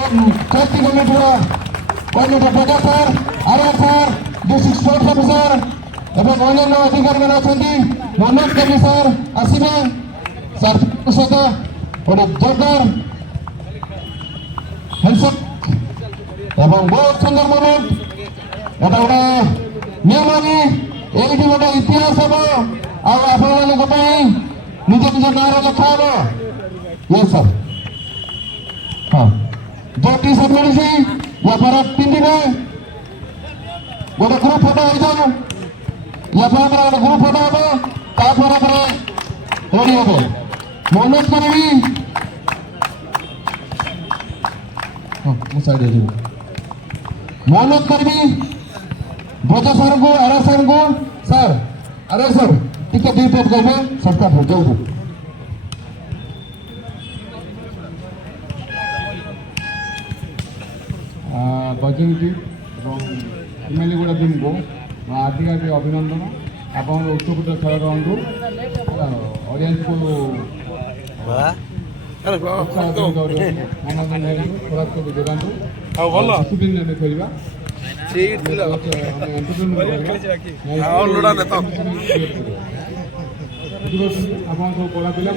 Trustee Committee Coordinator Praja sir, Arya sir, District Sports Officer, এবং অন্যান্য অধিকারীগণ আছেন মনোজ কবি স্যার আসিবে স্যার সাথে ওটা জোরদার হ্যান্ডশেক এবং বহুত সুন্দর মোমেন্ট এটা ଗୋଟେ ନିୟମ ବି ଏଇଠି ଗୋଟେ ଇତିହାସ ହେବ ଆଉ ଆପଣମାନଙ୍କ ପାଇଁ ନିଜ ନିଜ ନାଁରେ ଲେଖା ହେବ ଇଏ ସାର୍ ହଁ जो टी शर्ट मिली या पर पिंधिबे गोटे ग्रुप फोटो हो जाओ या पर गोटे ग्रुप फोटो हो तापर रेडी हो मनोज करी मनोज करी ब्रज सर को आर सर को सर आर सर टिके दुई पेज कहे सरकार हो जाऊ बजरंगी इमेलीगुड़ा टीम को हार्दिक हार्दिक अभिनंदन आप उत्सुक खेल रुँ ऑडियंस को मनोरंजन खेलवा पढ़ा पिला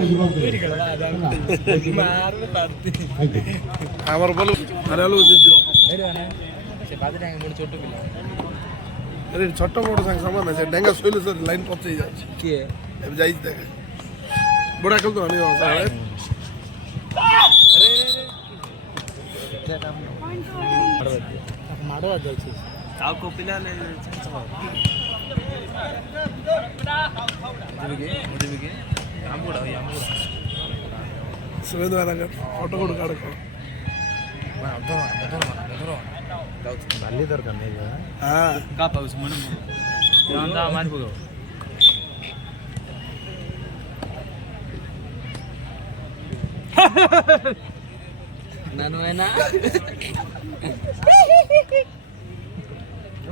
छोट मोट संग समान है डेंगा सोइल से लाइन पहुंच जाय के अब जाई देख बड़ा कल तो नहीं हो अरे मारवा जाय छै आउ को पिला ले मुझे आमुड़ा सुवेंद्र नगर फोटो कोड काढ को बाली दरकार नहीं हां का पाउस मन यांदा मार पगो नानो है ना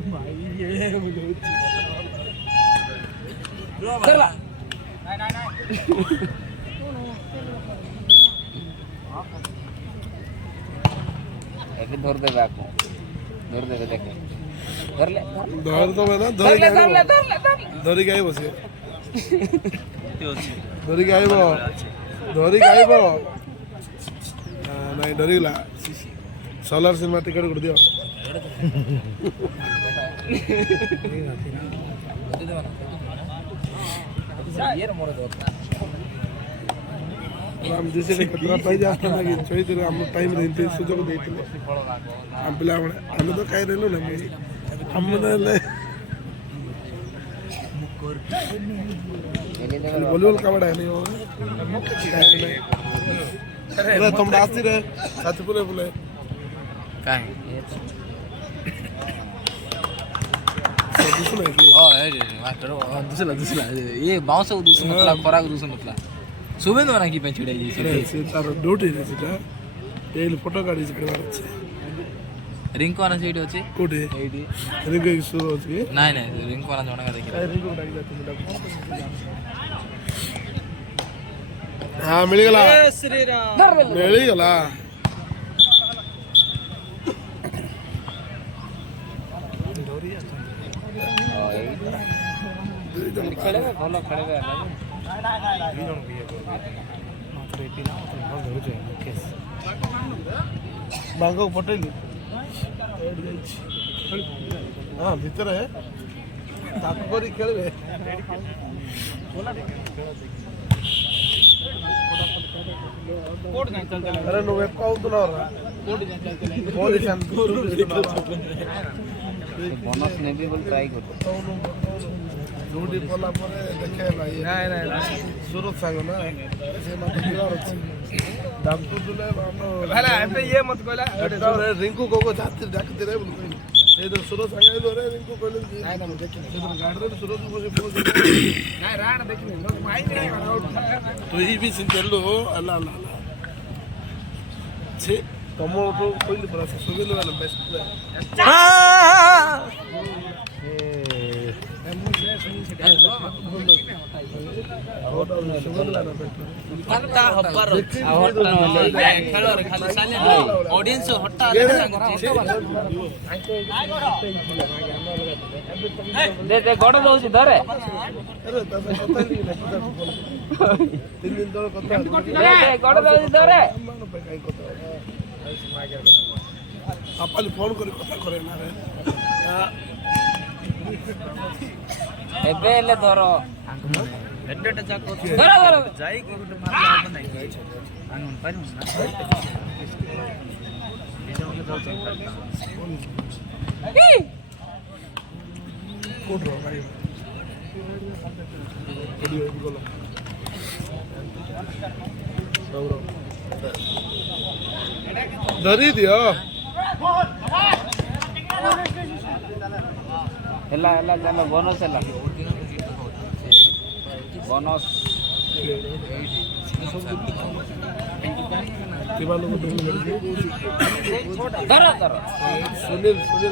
भाई ये मुझे कर ला नहीं एक धर दे बाको धर दे देख धर ले धर तो मैं ना धरी गाय बसे धरी गायबो नहीं डरिला सोलर सिनेमा टिकट कर दियो ये मोर दो हम जैसे कतरा पाई जाता ना कि छोई तो हम टाइम देते सुजोग देते हम पिला हम तो कह रहलो ना हम ले बोलबोल का बड़ा नहीं हो अरे तुम रास्ते रे साथ बोले काहे दूसरा ये बाउंस दूसरा मतलब खराब दूसरा मतलब सुबह तो ना की पे छिड़ाई से तार ड्यूटी रे सेटा एल फोटो काढी से करवार छै रिंग कोना सेट अछि कोठे एडी रिंग के शुरू अछि नाही नाही रिंग कोना जोना का देखि रिंग को डाकी जात हां मिल गेला श्री राम मिल गेला डोरी खेले भलो खेले बांगो पटेल हाँ भीतर है खेले अरे नो बोनस ने भी बोल ट्राई करो रोटी पला परे देखे नाही नाही सुरत सांग ना से मत दिवार अछि दाम तो दुले बानो भला एते ये मत कहला रिंकू को जाति डाकते रे बोल ए तो सुरत सांगाई दो रे रिंकू कहले नाही ना देखि तो गाड़ी रे सुरत को बोल नाही राण देखि माई नहीं तो ही भी सिंतेलो अल्लाह अल्लाह छे तमो तो कोइल पर सुबेलो वाला बेस्ट प्लेयर ହଟ୍ଟା ହବାର ଖେଳରେ ଖାଲି ସାଇଲେଣ୍ଟ ଅଡିଏନ୍ସ ହଟ୍ଟା ଦେ ଗଡ଼ ଦଉଛି ଧରେ ଗଡ଼ ଦଉଛି ଧରେ ଫୋନ କରି କଥା କରେ ନା ଏବେ ହେଲେ ଧର ଧର ଧର ଯାଇକି ଗୋଟେ ମାରିବା ନାହିଁ ଆଙ୍ଗନ ପାରିବୁ ନା କୋଡ୍ର ଭାଇ ଭିଡିଓ ବି ଗଲା ଧରି ଦିଅ ହେଲା ହେଲା ଚାଲ ବୋନସ୍ ହେଲା ବୋନସ୍ ଧର ଧର ସୁନିଲ ସବୁ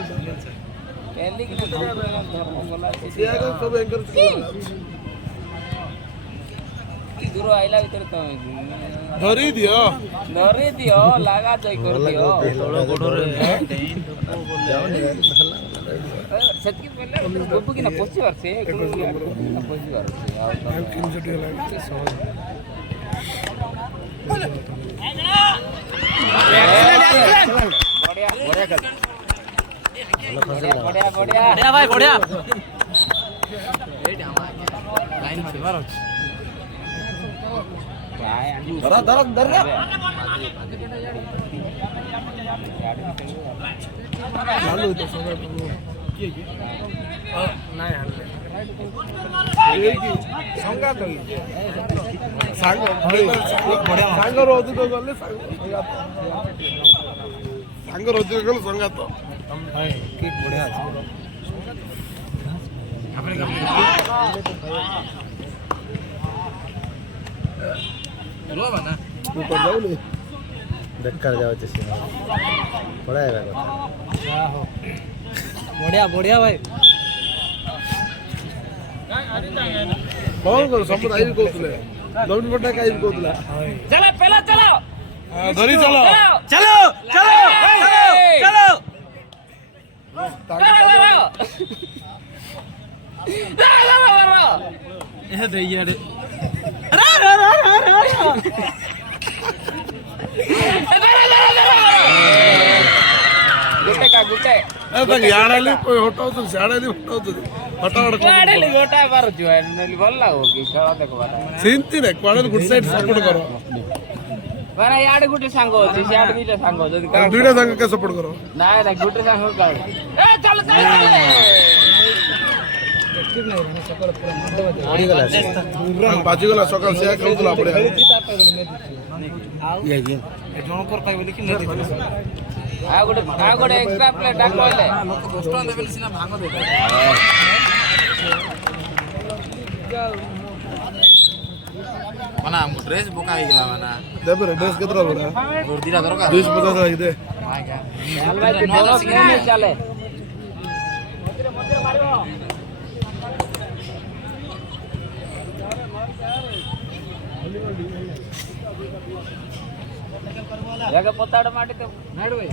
ଦୂର ଆଇଲା ଭିତରେ ତମେ ଧରି ଦିଅ ଲାଗା ଜୟ କରିଦିଅ ସେତିକି ବୋଲେ ଗୋବୁ କିନା ପଶିବାର ସେ ପଶିବାର ବଢିଆ ଭାଇ ବଢିଆ ସାଙ୍ଗ ଅଧିକ ଗଲେ ସଙ୍ଗାତ ବଢିଆ ବେକାର ଯାଉଛି ସେ ପଢାଇବା କଥା ବଢିଆ ବଢିଆ ଭାଇ କଣ କର ସବୁ ଆଇବି କହୁଥିଲେ ନବୀନ ପଟ୍ଟନାୟକ ଆଇବି କହୁଥିଲା ଚଲ ପେଲା ଚଲ ଧରି ଚାଲ ଚलो ଚलो ଚलो ଏ ଦେ ଇଆଡେ ଗୋଟେ ଇଆଡେ ହଟାଉଛନ୍ତି ସିଆଡେ ହଟାଉଛନ୍ତି ଗୋଟା ପାରୁଛୁ ଭଲ ଲାଗୁ କି ଖେଳ ଦେଖବା ସେମିତି ନାଇଁ କୁଆଡେ ଗୋଟେ ସାଇଡ ସପୋର୍ଟ କର ମାନେ ଇଆଡେ ଗୋଟେ ସାଙ୍ଗ ଅଛି ସିଆଡେ ଦିଟା ସାଙ୍ଗ ଯଦି ଦୁଇଟା ସାଙ୍ଗ କେ ସପୋର୍ଟ କର ନାଇଁ ନାଇଁ ଗୋଟେ ସାଙ୍ଗ କାଢ ଏ ଚାଲ ଚାଲ ବାଜିଗଲା ସକାଳ ସେ ଖେଳୁଥିଲା ବଢିଆ ଆଉ ଗୋଟେ ଏକ୍ସଟ୍ରା ପ୍ଲେଟ ଡାକ ହେଲେ ମାନେ ଆମକୁ ଡ୍ରେସ ବୋକା ହେଇଗଲା ମାନେ ଦେବେ ଡ୍ରେସ କେତେ ଦରକାର ଦିଟା ଦରକାର 250 ହେଇ ଦେ ଚାଲେ ಯಾಕೆ ಪೊತ್ತಾಡ ಮಾಡಿದ್ದೆವು ನಡುವೆ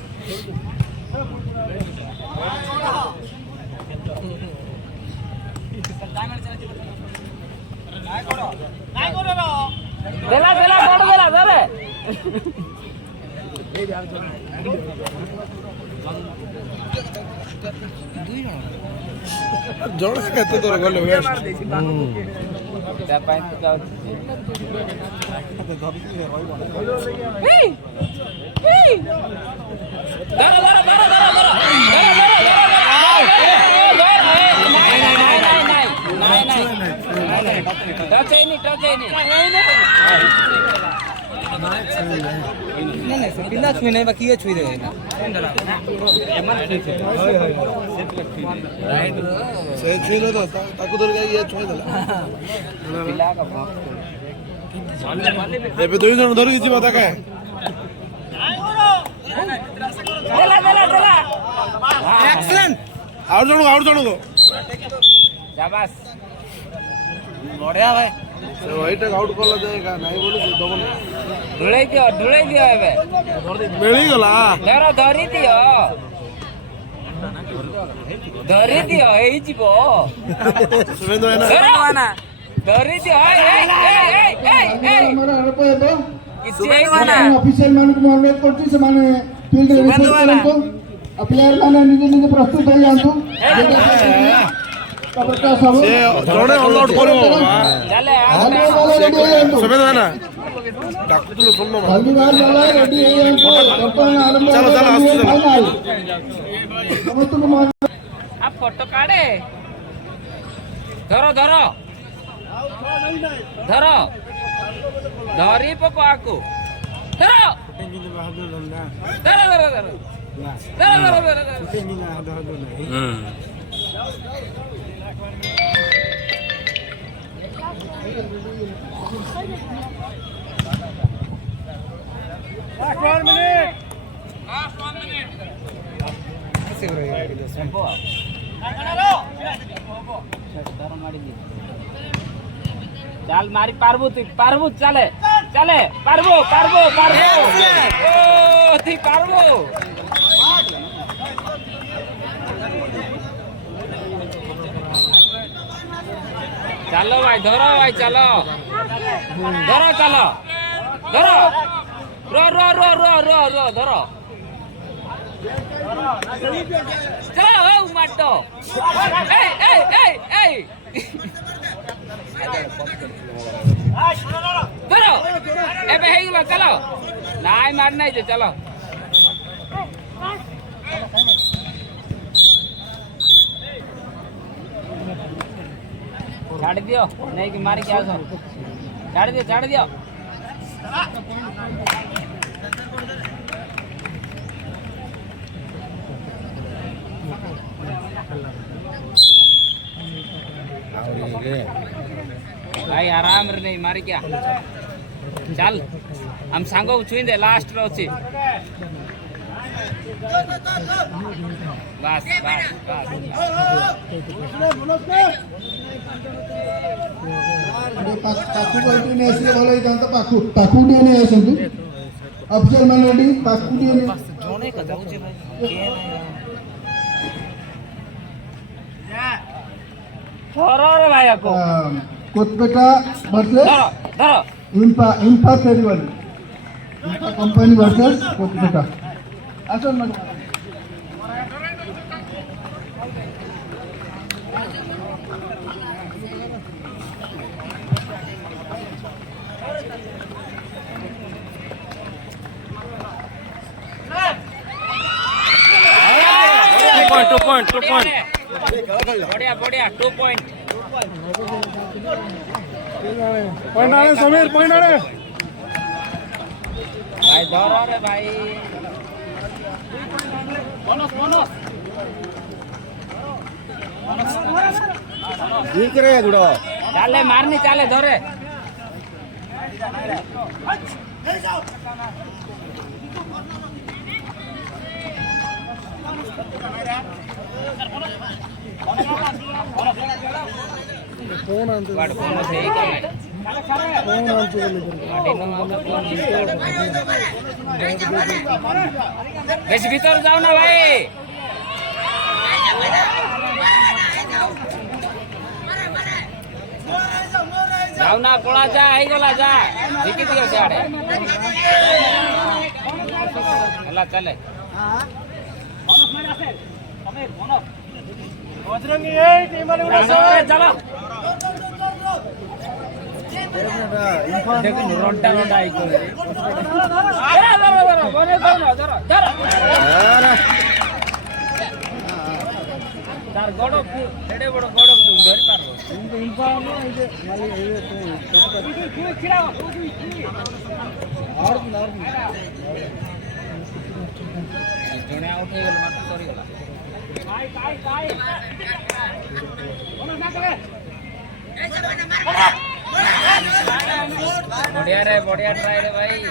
ଦେଲା ଦେଲା ବଡ ଦେଲା ଧରେ ଜଣ କେତେ ଦୂର ଗଲେ ୱେଷ୍ଟ ତା ପାଇଁ ତ ଯାଉଛି ପିଲା ଛୁଇଁ ନାହିଁ ବା କିଏ ଛୁଇଁ ଦେବେ ସେ ଛୁଇଁ ଦେଲା ତାକୁ ଧରିକି ଇଏ ଛୁଇଁ ଦେଲା ଏବେ ଦୁଇ ଜଣ ଧରିକି ଯିବ ଦେଖେ ଆଉ ଜଣକୁ शाबाश ବଢିଆ ଭାଇ ସେ ହ୍ୱାଇଟ୍ ଆଉଟ୍ କଲା ଯାଏ ନାହିଁ ବୋଲି ଦବନି ଢୁଳେଇ ଦିଅ ଏବେ ମିଳିଗଲା ଧରି ଦିଅ ହେଇଯିବ ଶୁଭେନ୍ଦୁ ଭାଇନା ଧରି ଦିଅ କିଛି ଅଫିସିଆଲ ମାନଙ୍କୁ ମୁଁ ଅନୁରୋଧ କରୁଛି ସେମାନେ ଫିଲ୍ଡରେ ରିପୋର୍ଟ କରନ୍ତୁ ଆଉ ପ୍ଲେୟାର ମାନେ ନିଜେ ନିଜେ ପ୍ରସ୍ତୁତ ହେଇଯାଆନ୍ତୁ ସେ ଜଣେ ଅଲ୍ ଆଉଟ୍ କରିବ ଶୁଭେନ୍ଦୁ ଭାଇନା ଡାକୁଥିଲୁ ଶୁଣୁନ ଚାଲ ଆସୁଛୁ ଫଟୋ କାଢେ ଧରି ପକ ଆକୁ चाल मारी पारबू चले पारबू ओ थी पारबू चलो भाई चलो चलो रो चलो माटो धरो एबे हे गेलो चलो नाइ मार नै जे चलो छाड़ दियो नहीं कि मार के आसो छाड़ दियो भाई आराम रे नहीं मारी क्या चल हम सांगो छुईंदे लास्ट रो छी बस पाखु कोइटी ने एसले भलो ही जान तो पाखु डी ने आसंतु अफसर मान रेडी पाखु डी ने जोने का जाऊ छे भाई के थोरो रे भाई को कोतपेटा वर्सेस धरो इंफा फेरीवाल इंफा कंपनी वर्सेस कोतपेटा आसन मत टू पॉइंट बढ़िया 2 पॉइंट पॉइंट आने समीर पॉइंट आने भाई धरो रे भाई बोनस ठीक रे गुड़ो चाले मारनी चाले धरे फोन आंते वाड बोनस है क्या फोन आंते बेस भीतर जाओ ना भाई जाओ ना पड़ा जा आई गला जा ठीक दियो से आड़े हला चले बजरंगी ए टीम वाले चलो देखो रोंटा आई को तार गोड़ एडे बड़ गोड़ धरि पारबो इंफा नो इजे माली और जणे आउट हे गेल मात्र सरी गेला काय बढ़िया ट्राई रे भाई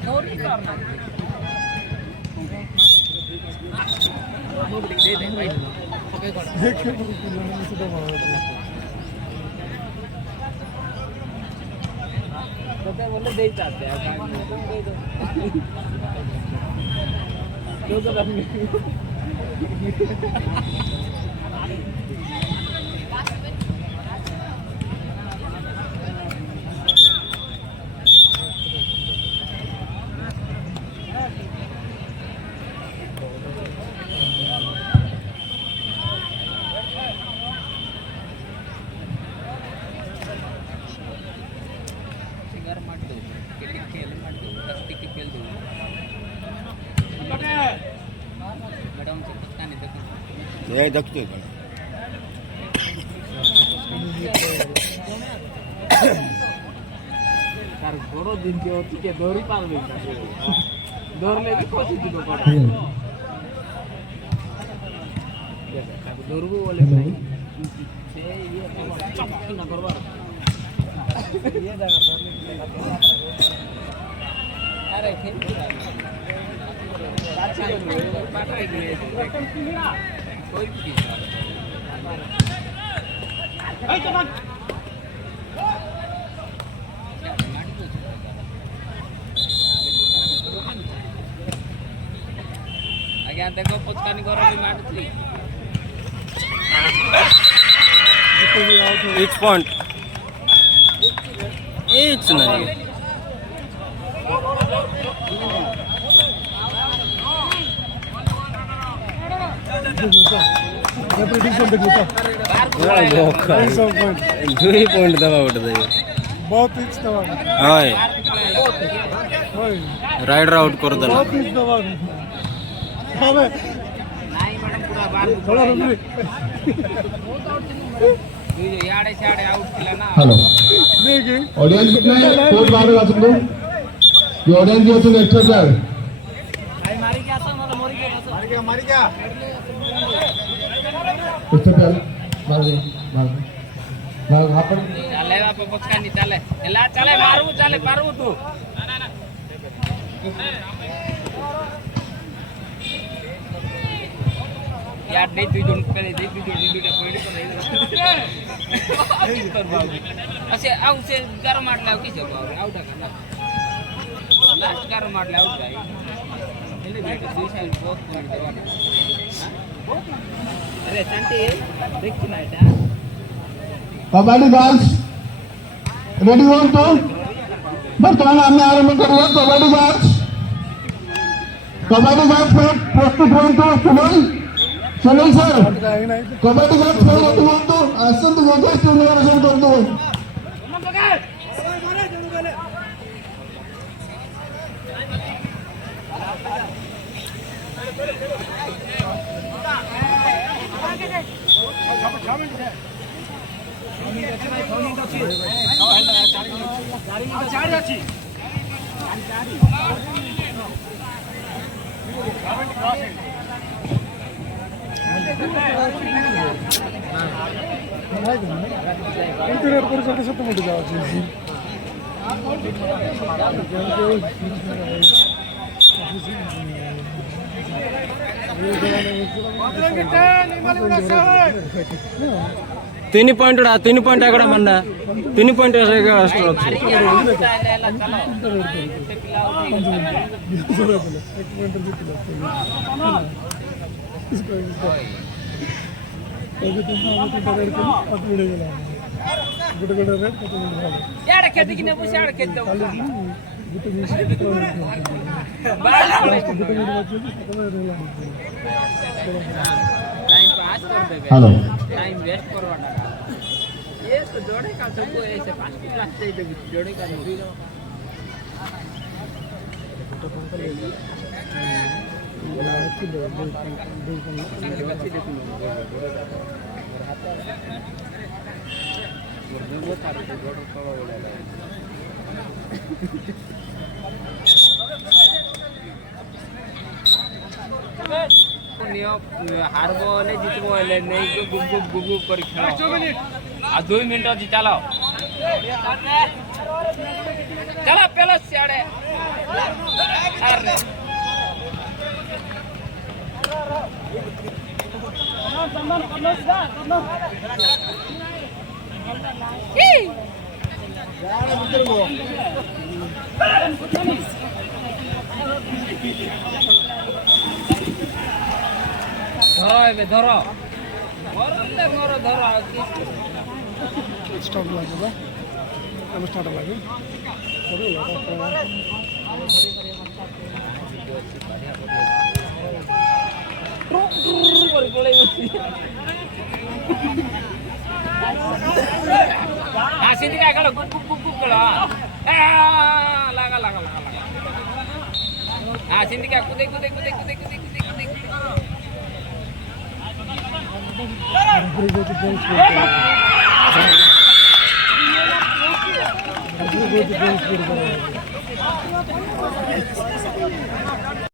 थोड़ी करना दे दे भाई तो बोले दे चाहते हैं दखतोय यार बड़ो दिन के होती के दौरी पाल में दौर ले भी कोशिश दिनो पड़ा दौरबो बोले नहीं से ये चपकी ना करवा ये जगह अरे खेल कोई भी आगे देखो पुचकानी करो भी मारती Each point. Each नहीं दुई पॉइंट दबा उठता है बहुत इच दवा हाय राइडर आउट कर दला बहुत इच दवा अबे नहीं मैडम पूरा बार थोड़ा रुक याडे शाडे आउट किला ना हेलो देखिए ऑडियंस कितना है कोच बाहर आ सकते ये ऑडियंस जो है एक्स्ट्रा प्लेयर भाई मारी क्या था मतलब मोरी क्या मारी क्या एक्स्ट्रा प्लेयर मार अपन चले बाप पुचकानी चले एला चले मारू चले पारू तू यार दे तू जोन करे दे तू जोन दुटा पॉइंट पर नहीं कर बाबू असे आउ से गरम मारला की छ बाबू आउट करना लास्ट गरम मारला आउट भाई एले बेटे दुई साल बहुत पॉइंट देवाना अरे शांति देख ना এটা kabaddi girls ready one two वर्तमान हमने आरंभ करूंगा कबड्डी गर्ल्स प्रस्तुत one two Sunil sir kabaddi girls ready one two आसन तो होता है स्टूडियो कर दो इंटीरियर परिसर सत्य मोठी जावाची तीन पॉइंट आगड़ा मन्ना 3 पॉइंट अष्ट यार खेती की नेबू यार खेत दो टाइम पास कर दे हेलो टाइम वेस्ट करवाना ये तो जोड़े का सबको ऐसे 5 क्लास से जोड़े का नहीं हारबो ने जितबो ले नहीं गुब गुब कर खेल आ 2 मिनट जी चलो चलो पहले सियाड़े अरे ধরো এবে ধরো মরলে মরো ধরো আর কি স্টার্ট লাগবে বা আমি স্টার্ট লাগবে করে পড়ে গেছি হ্যাঁ সেদিকে গেলো গুপ গুপ গুপ গুপ গেলো লাগা লাগা লাগা লাগা হ্যাঁ সেদিকে কুদে কুদে কুদে কুদে কুদে কুদে কুদে Thank you.